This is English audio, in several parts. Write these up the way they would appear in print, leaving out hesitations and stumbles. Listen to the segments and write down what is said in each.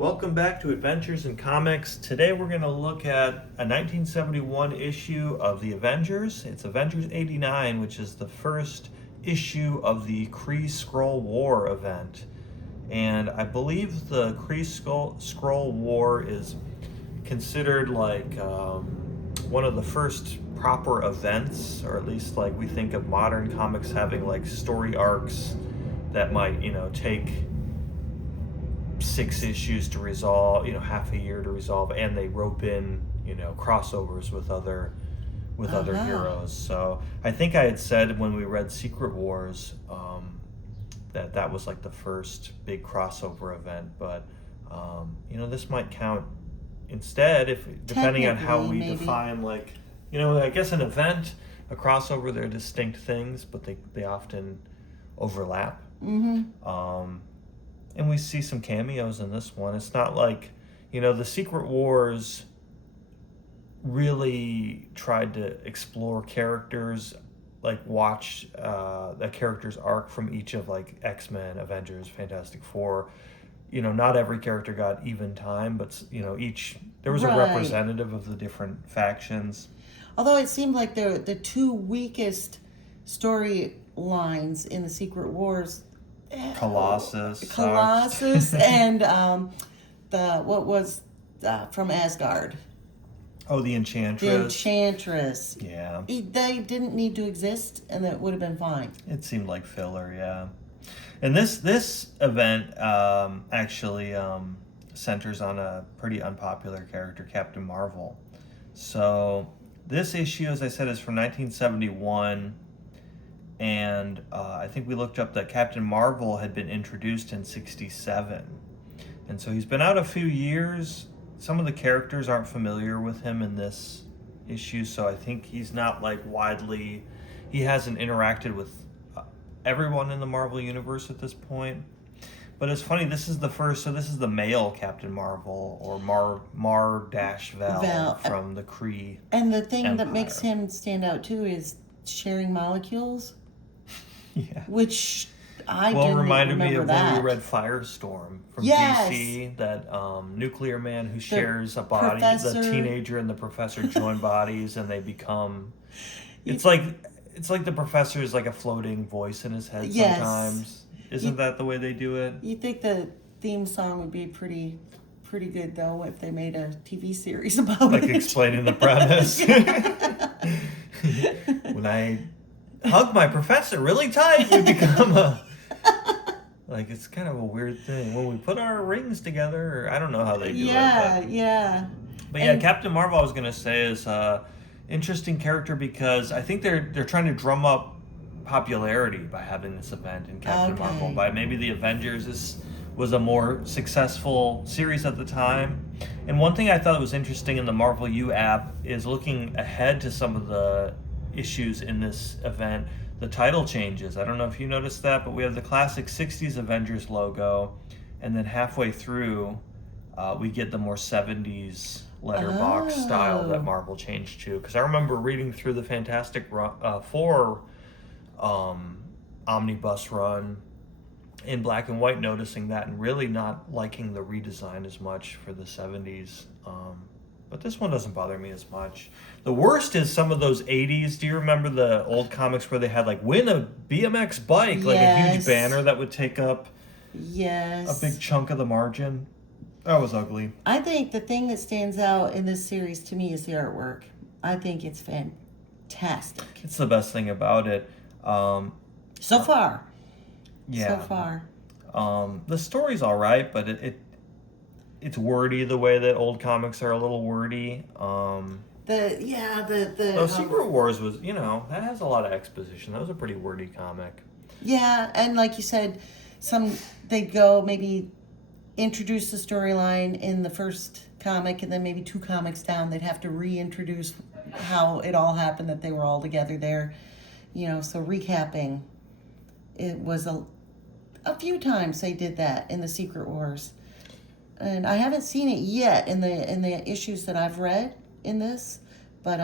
Welcome back to Adventures in Comics. Today we're going to look at a 1971 issue of the Avengers. It's Avengers 89, which is the first issue of the Kree Skrull War event. And I believe the Kree Skrull War is considered like one of the first proper events, or at least like we think of modern comics having like story arcs that might, take 6 issues to resolve, half a year to resolve, and they rope in, crossovers with other heroes. So I think I had said when we read Secret Wars that was like the first big crossover event, but this might count instead, if depending on how we define, like, I guess an event, a crossover, they're distinct things, but they often overlap. And we see some cameos in this one. It's not like, the Secret Wars really tried to explore characters, like watch a character's arc from each of like X-Men, Avengers, Fantastic Four. Not every character got even time, but there was a representative of the different factions. Although it seemed like the two weakest storylines in the Secret Wars, Colossus and from Asgard. Oh, the Enchantress. The Enchantress. Yeah. They didn't need to exist, and that would have been fine. It seemed like filler, yeah. And this event actually centers on a pretty unpopular character, Captain Marvel. So this issue, as I said, is from 1971. And I think we looked up that Captain Marvel had been introduced in 1967. And so he's been out a few years. Some of the characters aren't familiar with him in this issue, so I think he's not like he hasn't interacted with everyone in the Marvel Universe at this point. But it's funny, this is the male Captain Marvel, or Mar-Val from the Kree And the thing Empire. that makes him stand out too is sharing molecules. Yeah. Which I didn't reminded me of that. when we read Firestorm from Yes. DC, that nuclear man who shares a body, the teenager and the professor join bodies, and they become. It's like the professor is like a floating voice in his head sometimes. Isn't that the way they do it? You think the theme song would be pretty good though if they made a TV series about like it. Like explaining the premise. When I hug my professor really tight, we become like, it's kind of a weird thing. When we put our rings together, I don't know how they do it. But Captain Marvel, I was going to say, is an interesting character because I think they're trying to drum up popularity by having this event in Captain Marvel. By maybe the Avengers was a more successful series at the time. And one thing I thought was interesting in the Marvel U app is looking ahead to some of the issues in this event. The title changes. I don't know if you noticed that, but we have the classic 60s Avengers logo, and then halfway through we get the more 70s letterbox style that Marvel changed to. Because I remember reading through the Fantastic Four omnibus run in black and white, noticing that and really not liking the redesign as much for the 70s. But this one doesn't bother me as much. The worst is some of those 80s. Do you remember the old comics where they had like win a BMX bike, like a huge banner that would take up a big chunk of the margin? That was ugly. I think the thing that stands out in this series to me is the artwork. I think it's fantastic. It's the best thing about it. So far. Yeah. So far. The story's all right, but it's wordy the way that old comics are a little wordy. Secret Wars was, that has a lot of exposition. That was a pretty wordy comic. Yeah, and like you said, they'd go maybe introduce the storyline in the first comic, and then maybe 2 comics down, they'd have to reintroduce how it all happened, that they were all together there. So recapping. It was a few times they did that in the Secret Wars. And I haven't seen it yet in the issues that I've read in this, but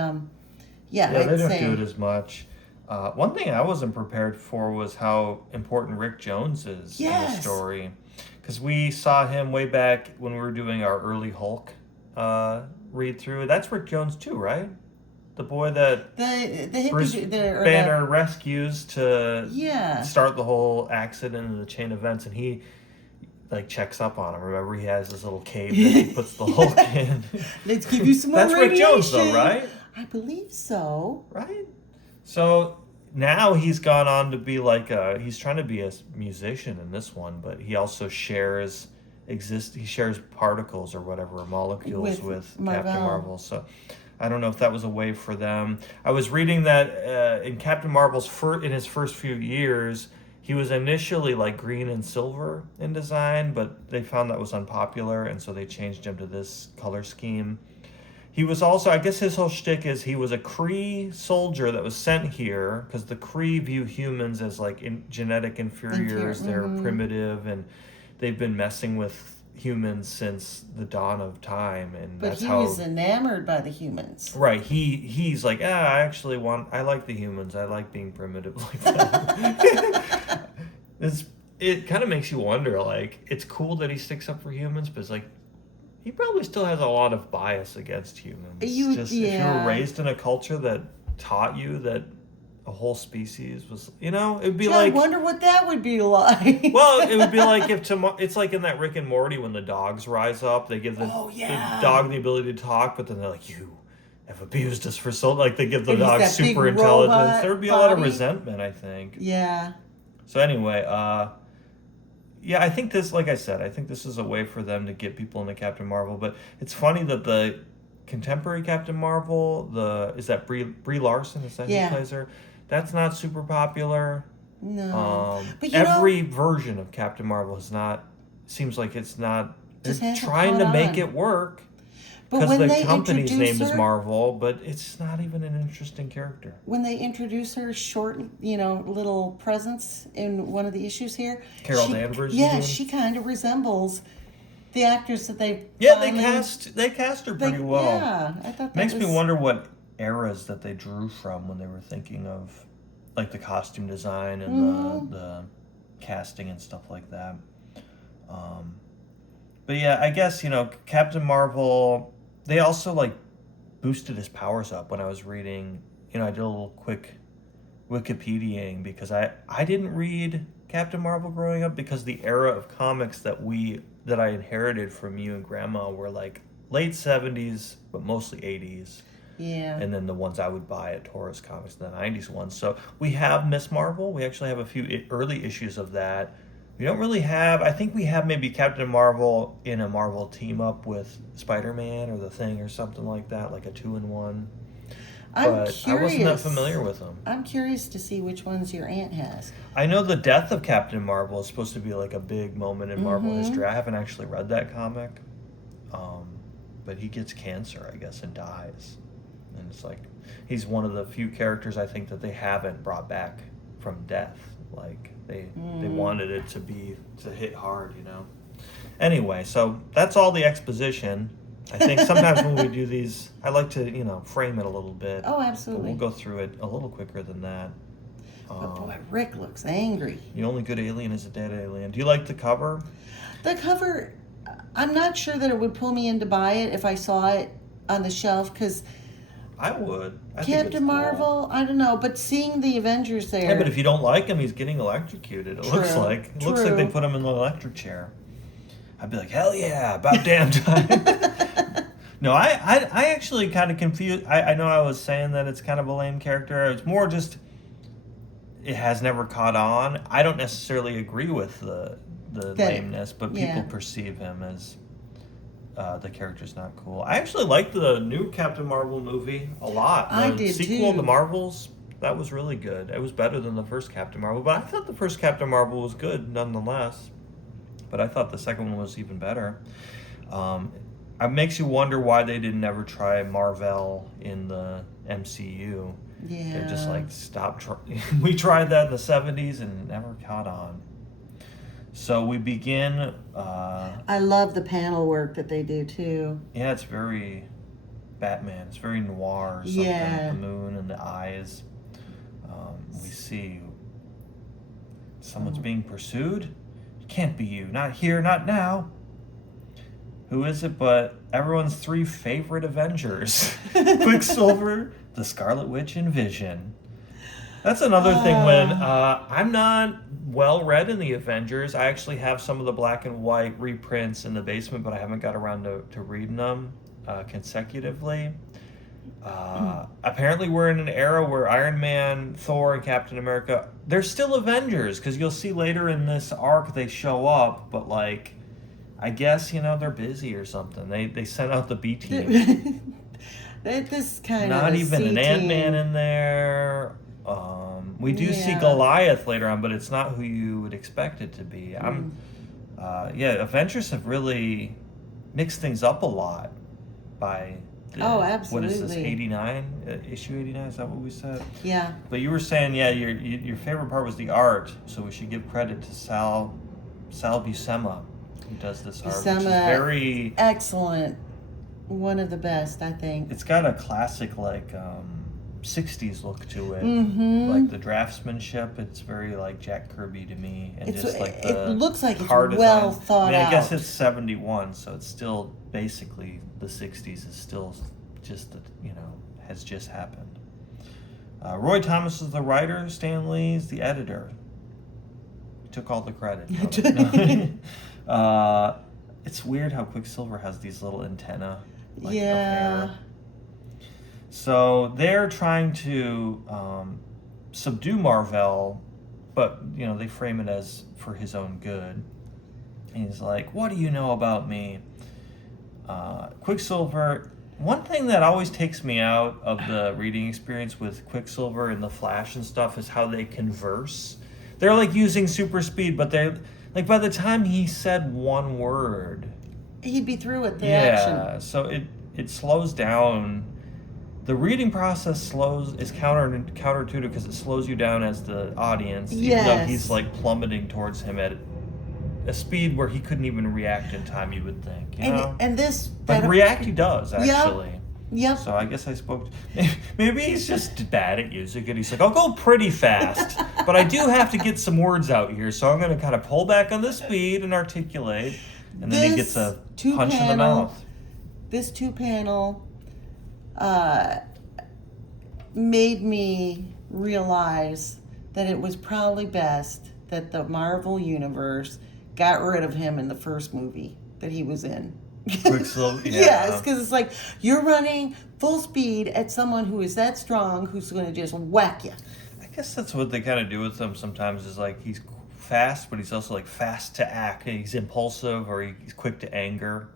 they don't do it as much. One thing I wasn't prepared for was how important Rick Jones is in the story. because we saw him way back when we were doing our early Hulk read through. That's Rick Jones too, right? The boy that the Bruce Banner rescues to start the whole accident and the chain of events, and he like checks up on him. Remember, he has this little cave that he puts the Hulk in. Let's give you some more That's Rick Jones, though, right? I believe so. Right. So now he's gone on to be like he's trying to be a musician in this one, but he also shares particles or whatever, molecules with Captain Marvel. So I don't know if that was a way for them. I was reading that in Captain Marvel's in his first few years, he was initially like green and silver in design, but they found that was unpopular, and so they changed him to this color scheme. He was also, I guess his whole shtick is he was a Kree soldier that was sent here because the Kree view humans as like genetic inferiors. They're primitive, and they've been messing with humans since the dawn of time, and but he was enamored by the humans. Right. He's like, I like the humans. I like being primitive like that. It kind of makes you wonder, like, it's cool that he sticks up for humans, but it's like he probably still has a lot of bias against humans. If you were raised in a culture that taught you that a whole species was, it would be like... I wonder what that would be like. Well, it would be like if it's like in that Rick and Morty when the dogs rise up, they give the dog the ability to talk, but then they're like, you have abused us for so... Like, they give the dog super intelligence. There would be a lot of resentment, I think. Yeah. So anyway, I think this, like I said, I think this is a way for them to get people into Captain Marvel, but it's funny that the contemporary Captain Marvel, is that Brie Larson, is that who plays her? That's not super popular. No. But every version of Captain Marvel seems like it's not, they're trying to make it work because the company's name is Marvel, but it's not even an interesting character. When they introduce her short, little presence in one of the issues here. Carol Danvers? Yeah, she kind of resembles the actress that they they cast her pretty well. Yeah, I thought that makes me wonder what eras that they drew from when they were thinking of like the costume design and the casting and stuff like that. But yeah, I guess Captain Marvel, they also like boosted his powers up when I was reading. I did a little quick Wikipediaing because I didn't read Captain Marvel growing up because the era of comics that I inherited from you and Grandma were like late 70s, but mostly 80s. Yeah. And then the ones I would buy at Taurus Comics, the 90s ones. So we have Miss Marvel. We actually have a few early issues of that. We don't really have, I think we have maybe Captain Marvel in a Marvel team up with Spider-Man or The Thing or something like that, like a 2-in-1. I'm curious. I wasn't that familiar with them. I'm curious to see which ones your aunt has. I know the death of Captain Marvel is supposed to be like a big moment in Marvel history. I haven't actually read that comic. But he gets cancer, I guess, and dies. And it's like, he's one of the few characters I think that they haven't brought back from death. Like, they wanted it to hit hard, Anyway, so that's all the exposition. I think sometimes when we do these, I like to, frame it a little bit. Oh, absolutely. But we'll go through it a little quicker than that. But boy, Rick looks angry. The only good alien is a dead alien. Do you like the cover? The cover, I'm not sure that it would pull me in to buy it if I saw it on the shelf, because I would. Captain Marvel, I don't know, but seeing the Avengers there. Yeah, but if you don't like him, he's getting electrocuted. It looks like they put him in the electric chair. I'd be like, hell yeah, about damn time. No, I actually kind of confused. I know I was saying that it's kind of a lame character. It's more just it has never caught on. I don't necessarily agree with the lameness, but people perceive him as the character's not cool. I actually liked the new Captain Marvel movie a lot. I did sequel too. to Marvels, that was really good. It was better than the first Captain Marvel, but I thought the first Captain Marvel was good nonetheless. But I thought the second one was even better. It makes you wonder why they didn't ever try Marvel in the MCU. Yeah. They're just like, stop. We tried that in the 70s and it never caught on. So we begin... I love the panel work that they do, too. Yeah, it's very Batman. It's very noir. Something. Yeah. The moon and the eyes. We see someone's being pursued. Can't be you. Not here, not now. Who is it but everyone's 3 favorite Avengers? Quicksilver, the Scarlet Witch, and Vision. That's another thing when I'm not well read in the Avengers. I actually have some of the black and white reprints in the basement, but I haven't got around to reading them consecutively. Apparently we're in an era where Iron Man, Thor, and Captain America, they're still Avengers, because you'll see later in this arc they show up, but like, I guess, they're busy or something. They sent out the B team. This kind Not of even an Ant-Man in there. We do see Goliath later on, but it's not who you would expect it to be. Avengers have really mixed things up a lot by absolutely. What is this, 89? Issue 89, is that what we said? Yeah. But you were saying, your favorite part was the art, so we should give credit to Sal Buscema, who does this art, which is very... excellent. One of the best, I think. It's got a classic, like, 60s look to it. Mm-hmm. Like the draftsmanship, it's very like Jack Kirby to me. And just like the it looks like it's car well design. thought out. I guess it's 71, so it's still basically the 60s is still just, has just happened. Roy Thomas is the writer, Stan Lee is the editor. He took all the credit. It's weird how Quicksilver has these little antennae of hair. So they're trying to subdue Mar-Vell, but, they frame it as for his own good. And he's like, what do you know about me? Quicksilver, one thing that always takes me out of the reading experience with Quicksilver and the Flash and stuff is how they converse. They're like using super speed, but they're like, by the time he said one word, he'd be through with the action. Yeah, so it slows down. The reading process is counterintuitive because it slows you down as the audience, even though he's like plummeting towards him at a speed where he couldn't even react in time, you would think. And this... But react he does, actually. Yep. So I guess I spoke... Maybe he's just bad at music, and he's like, I'll go pretty fast, but I do have to get some words out here, so I'm going to kind of pull back on the speed and articulate, and then he gets a punch in the mouth. This 2-panel made me realize that it was probably best that the Marvel Universe got rid of him in the first movie that he was in. Quicksilver, yeah. Yes, because it's like, you're running full speed at someone who is that strong, who's going to just whack you. I guess that's what they kind of do with him sometimes, is like, he's fast, but he's also like fast to act. He's impulsive, or he's quick to anger.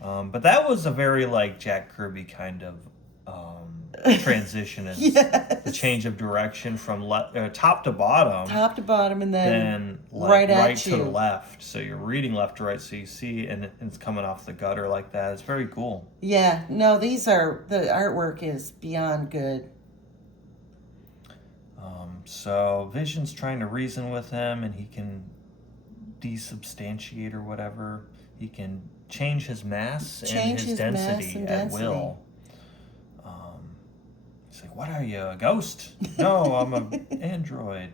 But that was a very like Jack Kirby kind of transition. The change of direction from top to bottom, and then like right to the left. So you're reading left to right, so you see, and it's coming off the gutter like that. It's very cool. Yeah, no, the artwork is beyond good. So Vision's trying to reason with him, and he can desubstantiate or whatever. He can change his mass and his density at will. He's like, what are you, a ghost? No, I'm an android.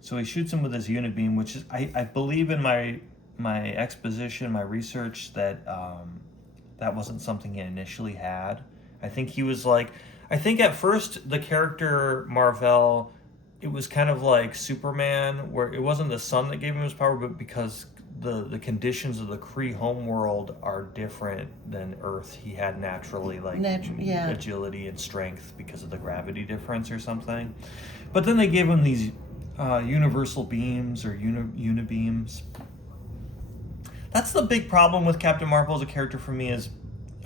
So he shoots him with his unibeam, which is, I believe in my exposition, my research, that that wasn't something he initially had. I think at first the character Mar-Vell, it was kind of like Superman, where it wasn't the sun that gave him his power, but because the conditions of the Kree homeworld are different than Earth, he had naturally agility and strength because of the gravity difference or something. But then they gave him these universal beams or unibeams. That's the big problem with Captain Marvel as a character for me, is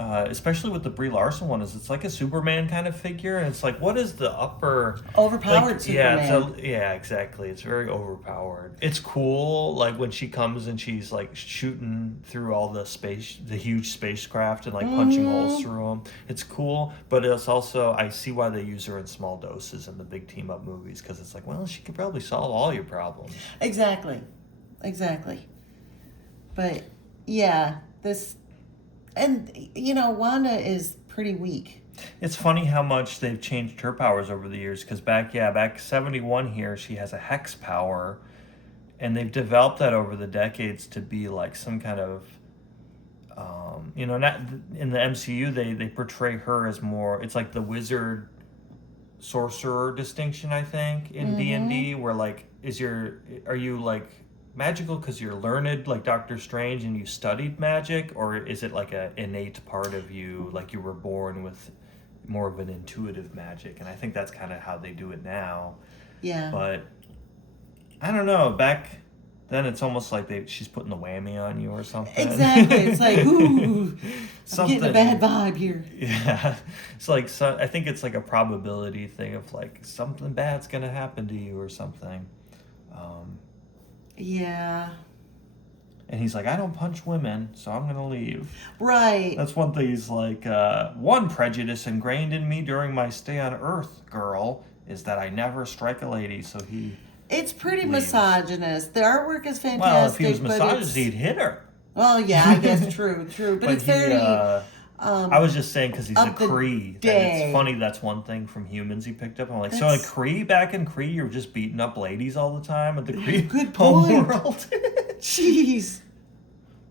especially with the Brie Larson one, is it's like a Superman kind of figure, and it's like, what is the upper overpowered Superman? Yeah, exactly. It's very overpowered. It's cool, like when she comes and she's like shooting through all the huge spacecraft and like punching holes through them. It's cool, but it's also, I see why they use her in small doses in the big team up movies, because it's like, well, she could probably solve all your problems. Exactly. But yeah, this. And, Wanda is pretty weak. It's funny how much they've changed her powers over the years, because back 71 here, she has a hex power, And they've developed that over the decades to be like some kind of, not in the MCU, they portray her as more, it's like the wizard sorcerer distinction, I think, in D&D, where like, are you like magical because you're learned like Doctor Strange and you studied magic, or is it like a innate part of you, like you were born with more of an intuitive magic? And I think that's kind of how they do it now. Yeah. But I don't know, back then it's almost like she's putting the whammy on you or something. Exactly. It's like, ooh, I'm getting a bad vibe here. Yeah. It's like, I think it's like a probability thing of like something bad's going to happen to you or something. Yeah. And he's like, I don't punch women, so I'm going to leave. Right. That's one thing. He's like, one prejudice ingrained in me during my stay on Earth, girl, is that I never strike a lady, so he... It's pretty misogynist. The artwork is fantastic. Well, if he was misogynist, he'd hit her. Well, yeah, I guess true. But it's very... I was just saying because he's a Kree. And it's funny that's one thing from Humans he picked up. I'm like, so a Kree, back in Kree, you were just beating up ladies all the time at the Kree homeworld? Jeez.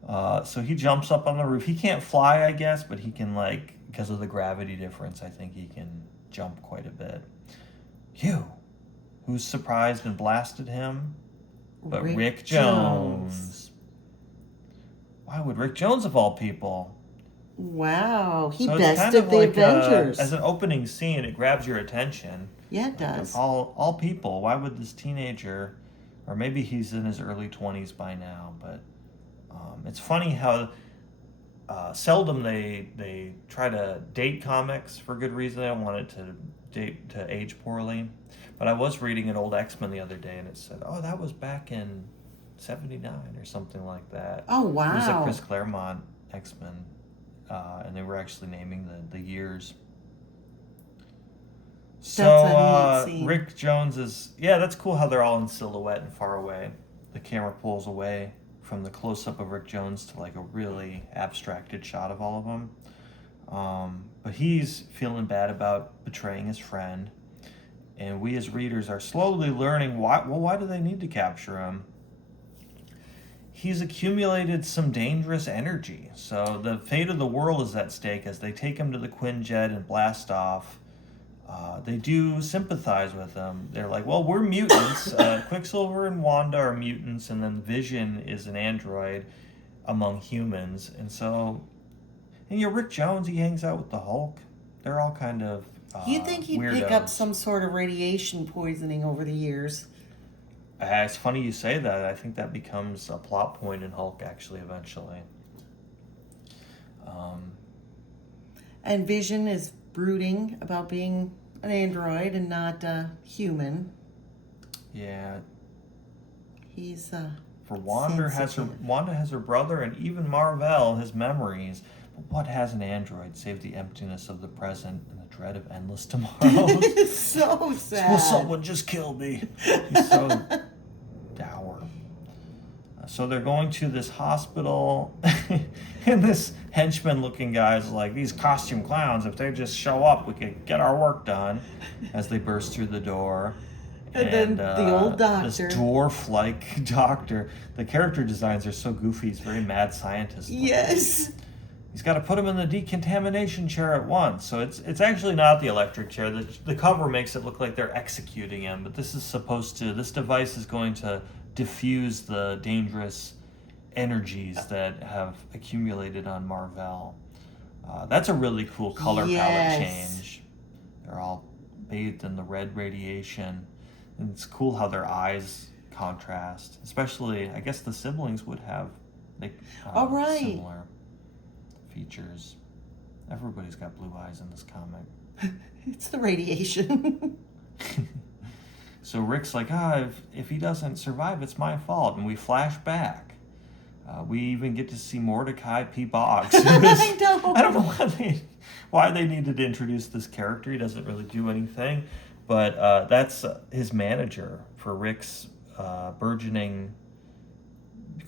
So he jumps up on the roof. He can't fly, I guess, but he can, like, because of the gravity difference, I think he can jump quite a bit. Who's surprised and blasted him? But Rick Jones. Why would Rick Jones, of all people? Wow, he bested the Avengers. As an opening scene, it grabs your attention. Yeah, it does. All people, why would this teenager, or maybe he's in his early 20s by now, but it's funny how seldom they try to date comics for good reason. They don't want it to age poorly. But I was reading an old X-Men the other day, and it said, oh, that was back in 79 or something like that. Oh, wow. It was a Chris Claremont X-Men, and they were actually naming the years. So Rick Jones is... Yeah, that's cool how they're all in silhouette and far away. The camera pulls away from the close-up of Rick Jones to like a really abstracted shot of all of them. But he's feeling bad about betraying his friend. And we as readers are slowly learning why do they need to capture him? He's accumulated some dangerous energy. So the fate of the world is at stake as they take him to the Quinjet and blast off. They do sympathize with him. They're like, well, we're mutants. Quicksilver and Wanda are mutants, and then Vision is an android among humans. And Rick Jones, he hangs out with the Hulk. They're all kind of you'd think he'd weirdos. Pick up some sort of radiation poisoning over the years. It's funny you say that. I think that becomes a plot point in Hulk, actually, eventually. And Vision is brooding about being an android and not human. Yeah. He's for Wanda has her brother, and even Mar-Vell his memories. But what has an android save the emptiness of the present and the dread of endless tomorrows? It's so sad. Will someone just kill me? He's so dour. So they're going to this hospital, and this henchman-looking guy's like, these costume clowns, if they just show up, we could get our work done, as they burst through the door. And then the old doctor. This dwarf-like doctor. The character designs are so goofy. He's very mad scientist looking. Yes. He's got to put him in the decontamination chair at once. So it's actually not the electric chair. The cover makes it look like they're executing him, but this device is going to diffuse the dangerous energies that have accumulated on Mar-Vell. That's a really cool color palette change. They're all bathed in the red radiation. And it's cool how their eyes contrast. Especially, I guess the siblings would have similar features. Everybody's got blue eyes in this comic. It's the radiation. So Rick's like, if he doesn't survive, it's my fault. And we flash back. We even get to see Mordecai P. Boggs. I know. I don't know why they needed to introduce this character. He doesn't really do anything. But that's his manager for Rick's burgeoning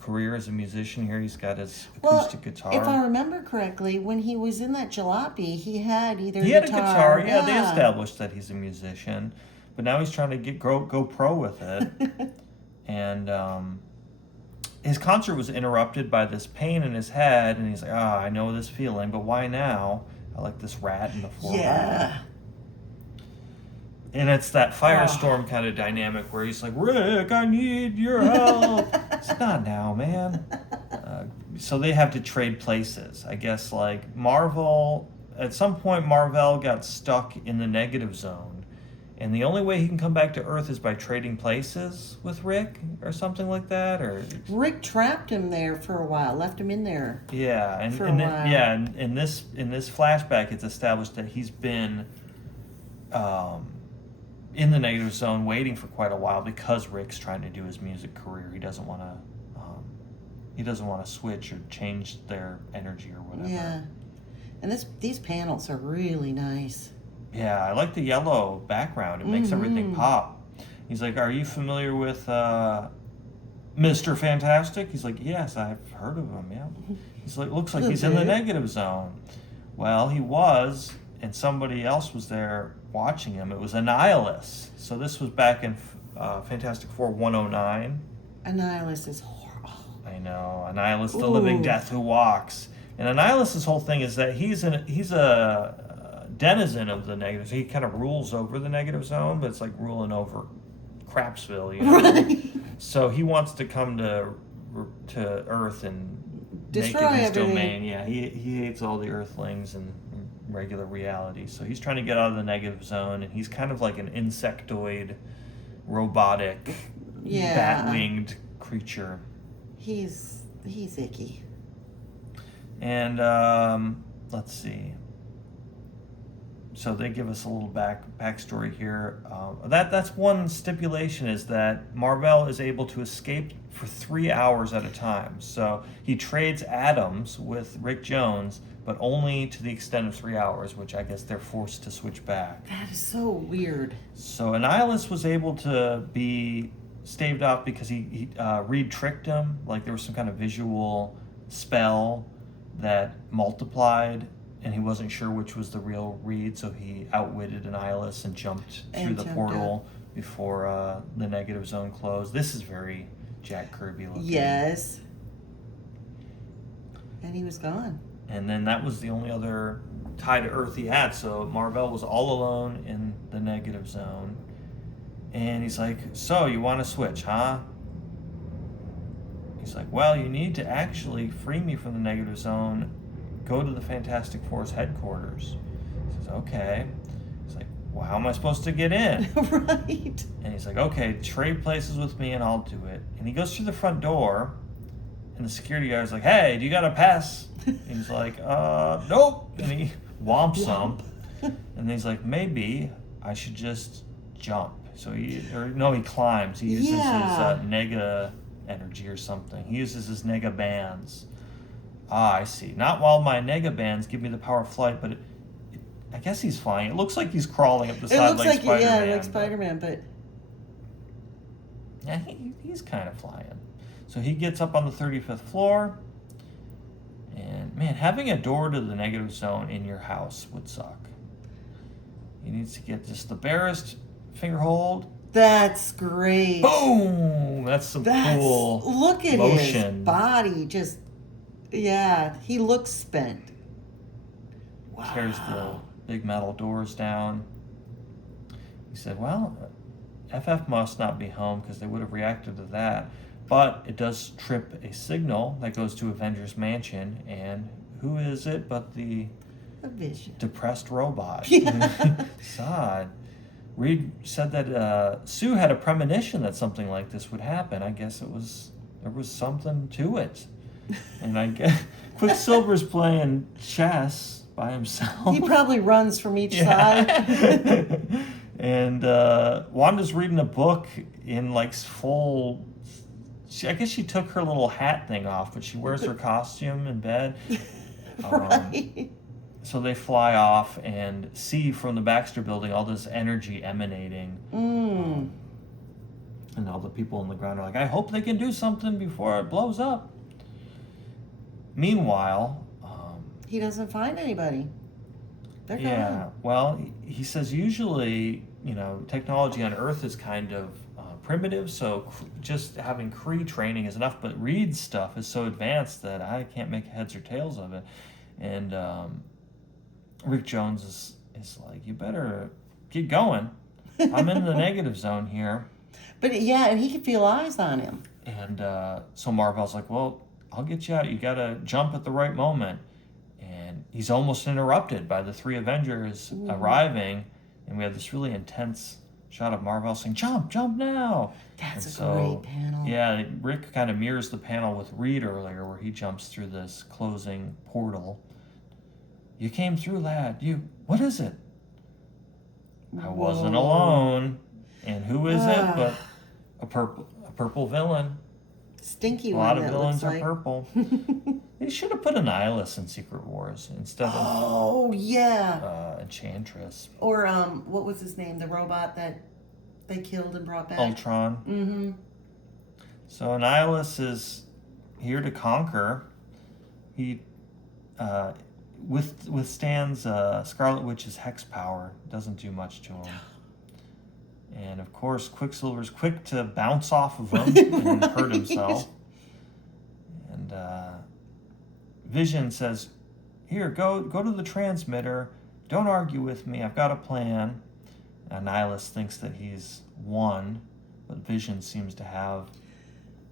career as a musician here. He's got his acoustic guitar. If I remember correctly, when he was in that jalopy, he had a guitar. Yeah, they established that he's a musician. But now he's trying to go pro with it. And his concert was interrupted by this pain in his head, and he's like, I know this feeling, but why now? I like this rat in the foreground. Yeah. And it's that firestorm kind of dynamic where he's like, Rick, I need your help. It's not now, man. So they have to trade places. I guess, like, Marvel, at some point, Marvel got stuck in the negative zone. And the only way he can come back to Earth is by trading places with Rick or something like that. Or Rick trapped him there for a while, left him in there. Yeah, and for a while. Yeah, and in this flashback, it's established that he's been in the negative zone waiting for quite a while because Rick's trying to do his music career. He doesn't want to switch or change their energy or whatever. Yeah, and these panels are really nice. Yeah, I like the yellow background. It makes everything pop. He's like, are you familiar with Mr. Fantastic? He's like, yes, I've heard of him, yeah. He's like, looks like he's in the negative zone. Well, he was, and somebody else was there watching him. It was Annihilus. So this was back in Fantastic Four 109. Annihilus is horrible. I know. Annihilus, the living death who walks. And Annihilus's whole thing is that he's a denizen of the negative. He kind of rules over the negative zone, but it's like ruling over Crapsville, you know. Right. So he wants to come to Earth and destroy make it his everything. domain. Yeah, he hates all the Earthlings and regular reality. So he's trying to get out of the negative zone, and he's kind of like an insectoid, robotic, bat-winged creature. He's icky. And let's see. So they give us a little backstory here. That's one stipulation, is that Mar-Vell is able to escape for 3 hours at a time. So he trades atoms with Rick Jones, but only to the extent of 3 hours, which I guess they're forced to switch back. That is so weird. So Annihilus was able to be staved off because Reed tricked him. Like there was some kind of visual spell that multiplied, and he wasn't sure which was the real Reed, so he outwitted Annihilus and jumped through the portal before the negative zone closed. This is very Jack Kirby looking. Yes. And he was gone. And then that was the only other tie to Earth he had, so Mar-Vell was all alone in the negative zone. And he's like, so you want to switch, huh? He's like, well, you need to actually free me from the negative zone. Go to the Fantastic Four's headquarters. He says, okay. He's like, well, how am I supposed to get in? Right. And he's like, okay, trade places with me and I'll do it. And he goes through the front door, and the security guy's like, hey, do you got a pass? And he's like, nope. And he whomps him. And then he's like, maybe I should just jump. So he climbs. He uses his nega energy or something. He uses his nega bands. I see. Not while my nega bands give me the power of flight, but I guess he's flying. It looks like he's crawling up the side like Spider-Man. Yeah, like Spider-Man, but yeah, he's kind of flying. So he gets up on the 35th floor, and man, having a door to the negative zone in your house would suck. He needs to get just the barest finger hold. That's great. Boom! That's some cool look at motion. His body just, he looks spent. Wow. Tears the big metal doors down. He said, well, FF must not be home because they would have reacted to that. But it does trip a signal that goes to Avengers Mansion, and who is it but the depressed robot? Yeah. Sad. Reed said that Sue had a premonition that something like this would happen. I guess there was something to it. And I guess Quicksilver's playing chess by himself. He probably runs from each side. And Wanda's reading a book in like full... I guess she took her little hat thing off, but she wears her costume in bed. Right. So they fly off and see from the Baxter building all this energy emanating. And all the people on the ground are like, I hope they can do something before it blows up. Meanwhile... he doesn't find anybody. They're gone. Yeah, well, he says usually, technology on Earth is kind of primitive, so just having Kree training is enough, but Reed's stuff is so advanced that I can't make heads or tails of it. And Rick Jones is like, you better get going. I'm in the negative zone here. But yeah, and he can feel eyes on him. And so Marvel's like, well, I'll get you out. You got to jump at the right moment. And he's almost interrupted by the 3 Avengers arriving. And we have this really intense shot of Marvel saying, jump now. That's a great panel. Yeah, Rick kind of mirrors the panel with Reed earlier where he jumps through this closing portal. You came through, lad. What is it? I wasn't alone. And who is it but a purple villain? Stinky one. A lot of villains are purple. They should have put an Annihilus in Secret Wars instead of Enchantress. Or what was his name? The robot that they killed and brought back. Ultron. Mm-hmm. So Annihilus is here to conquer. He withstands Scarlet Witch's hex power. Doesn't do much to him. And of course, Quicksilver's quick to bounce off of him and hurt himself. And Vision says, "Here, go to the transmitter. Don't argue with me. I've got a plan." Annihilus thinks that he's won, but Vision seems to have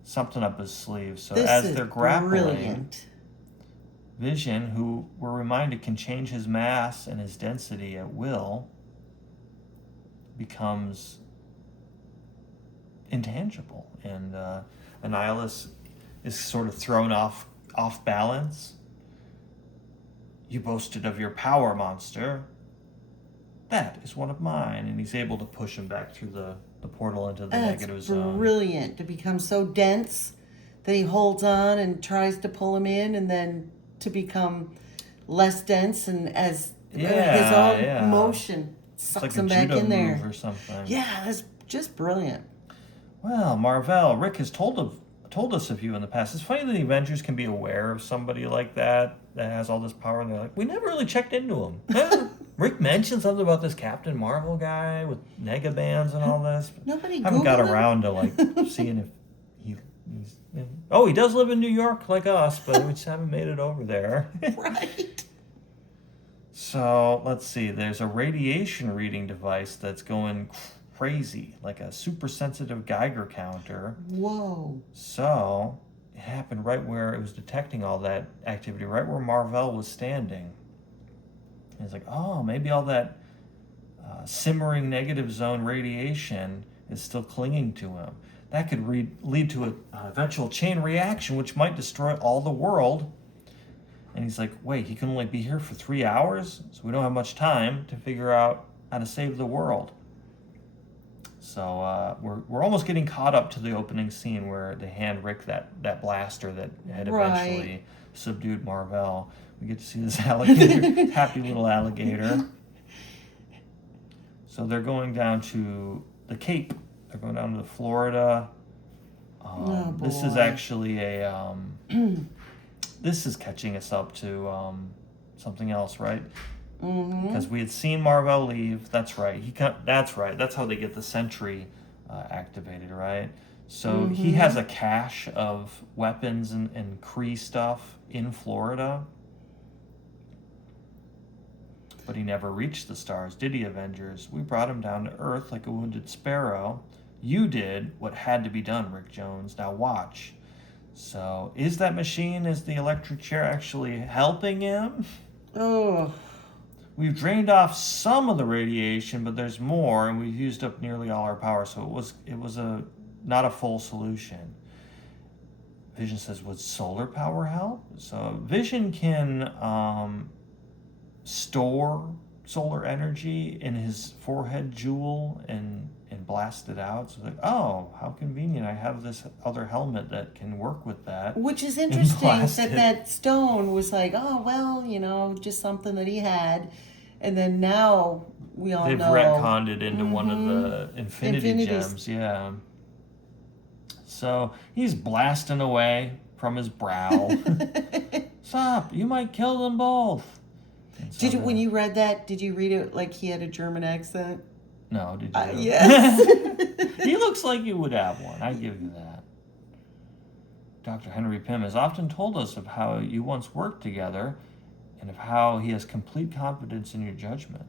something up his sleeve. So as they're grappling, Vision, who we're reminded can change his mass and his density at will, becomes intangible, and Annihilus is sort of thrown off balance. You boasted of your power, monster. That is one of mine. And he's able to push him back through the portal into the negative zone. That's brilliant, to become so dense that he holds on and tries to pull him in, and then to become less dense, and as his own motion sucks him back in there. Move or something. Yeah, that's just brilliant. Well, Marvel, Rick has told us of you in the past. It's funny that the Avengers can be aware of somebody like that has all this power, and they're like, we never really checked into him. Rick mentioned something about this Captain Marvel guy with negabands and all this. Nobody haven't got around to seeing if he's. He does live in New York like us, but we just haven't made it over there. Right. So let's see. There's a radiation reading device that's going crazy, like a super sensitive Geiger counter. Whoa. So it happened right where it was detecting all that activity, right where Marvel was standing. And it's like, maybe all that simmering negative zone radiation is still clinging to him. That could lead to an eventual chain reaction, which might destroy all the world. And he's like, wait, he can only be here for 3 hours? So we don't have much time to figure out how to save the world. So we're almost getting caught up to the opening scene where they hand Rick that blaster that had eventually subdued Marvel. We get to see this alligator, happy little alligator. So they're going down to the Cape. They're going down to Florida. This is actually this is catching us up to something else, right? Mm-hmm. Because we had seen Marvel leave. That's right. That's right. That's how they get the Sentry activated, right? So he has a cache of weapons and Kree stuff in Florida. But he never reached the stars, did he, Avengers? We brought him down to Earth like a wounded sparrow. You did what had to be done, Rick Jones. Now watch. So, is that machine, is the electric chair actually helping him? Oh. We've drained off some of the radiation, but there's more, and we've used up nearly all our power, so it was not a full solution. Vision says, would solar power help? So Vision can store solar energy in his forehead jewel and blast it out. So like, how convenient. I have this other helmet that can work with that. Which is interesting that stone was like, just something that he had. And then now we all know. They've retconned it into one of the Infinity Gems. Yeah. So he's blasting away from his brow. Stop, you might kill them both. When you read that, did you read it like he had a German accent? No, did you? Yes. He looks like you would have one. I give you that. Dr. Henry Pym has often told us of how you once worked together and of how he has complete confidence in your judgment.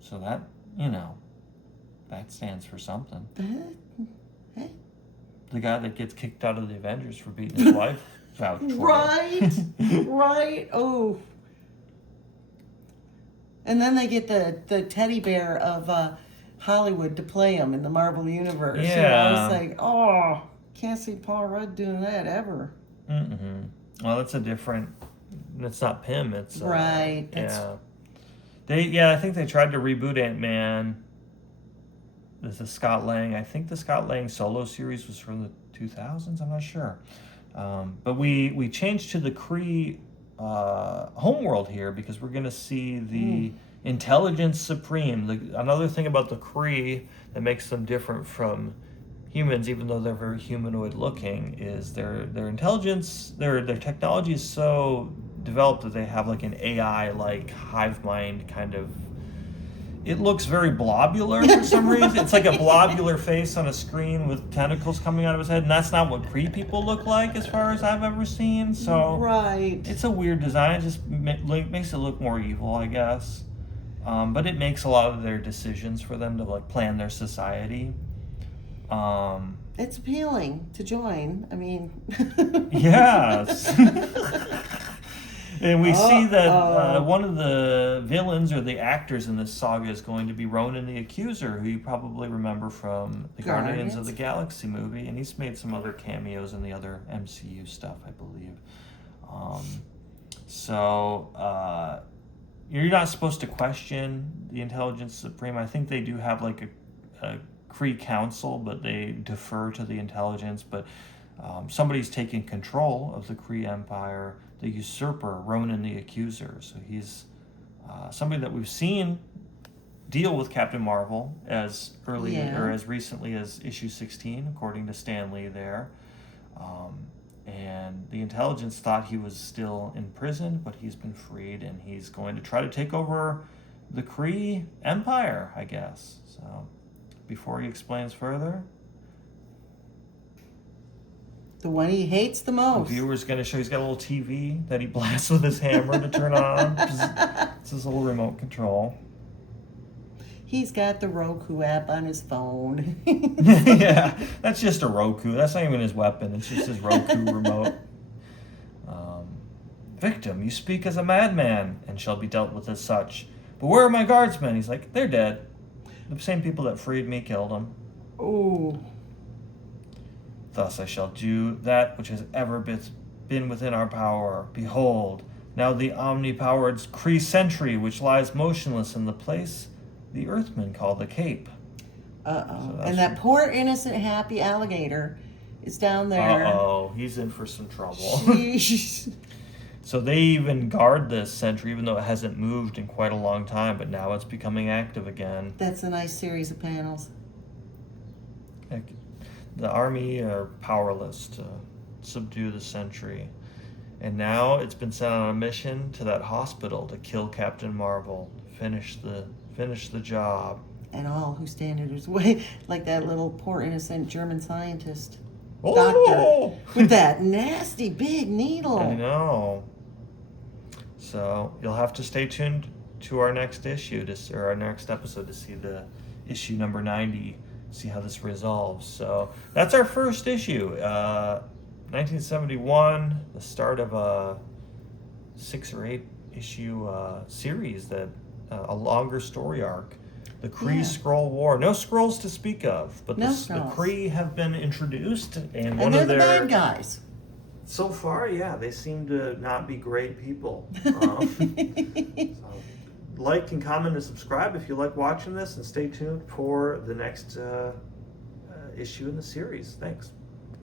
So that, that stands for something. The guy that gets kicked out of the Avengers for beating his wife vouched for Right. it. Right. Oh. And then they get the teddy bear of Hollywood to play him in the Marvel Universe. Yeah. It's like, oh, can't see Paul Rudd doing that ever. Mm-hmm. Well, it's a different. It's not Pym. It's right. I think they tried to reboot Ant-Man. This is Scott Lang. I think the Scott Lang solo series was from the 2000s. I'm not sure. But we changed to the Kree homeworld here because we're going to see the Intelligence Supreme. Another thing about the Kree that makes them different from humans, even though they're very humanoid looking, is their intelligence, their technology is so developed that they have like an AI like hive mind kind of. It looks very blobular for some reason. It's like a blobular face on a screen with tentacles coming out of his head, and that's not what Kree people look like as far as I've ever seen. So right, it's a weird design. It just makes it look more evil, I guess. But it makes a lot of their decisions for them to like plan their society. It's appealing to join. I mean, yes. And we see that one of the villains or the actors in this saga is going to be Ronan the Accuser, who you probably remember from the Guardians of the Galaxy movie, and he's made some other cameos in the other MCU stuff, I believe. You're not supposed to question the Intelligence Supreme. I think they do have like a Kree council, but they defer to the intelligence. But somebody's taking control of the Kree Empire. The usurper, Ronan the Accuser. So he's somebody that we've seen deal with Captain Marvel as early or as recently as issue 16, according to Stan Lee there. And the intelligence thought he was still in prison, but he's been freed, and he's going to try to take over the Kree Empire, I guess. So before he explains further, the one he hates the most. The viewer's going to show he's got a little TV that he blasts with his hammer to turn on. It's his little remote control. He's got the Roku app on his phone. Yeah, that's just a Roku. That's not even his weapon. It's just his Roku remote. Victim, you speak as a madman and shall be dealt with as such. But where are my guardsmen? He's like, they're dead. The same people that freed me killed them. Oh. Thus I shall do that which has ever been within our power. Behold, now the omni-powered Kree sentry, which lies motionless in the place the Earthmen call the Cape. So and that poor, innocent, happy alligator is down there. He's in for some trouble. So they even guard this sentry, even though it hasn't moved in quite a long time, but now it's becoming active again. That's a nice series of panels. The army are powerless to subdue the sentry. And now it's been sent on a mission to that hospital to kill Captain Marvel, finish the job. And all who stand in his way, like that little poor innocent German scientist doctor with that nasty big needle. I know. So you'll have to stay tuned to our next issue, or our next episode, to see the issue number 90. See how this resolves. So that's our first issue, 1971, the start of a 6 or 8 issue series, that a longer story arc, the Kree Skrull War. No Skrulls to speak of, but the Kree have been introduced, and one they're of their the bad guys. So far, they seem to not be great people. So like and comment and subscribe if you like watching this, and stay tuned for the next issue in the series. Thanks.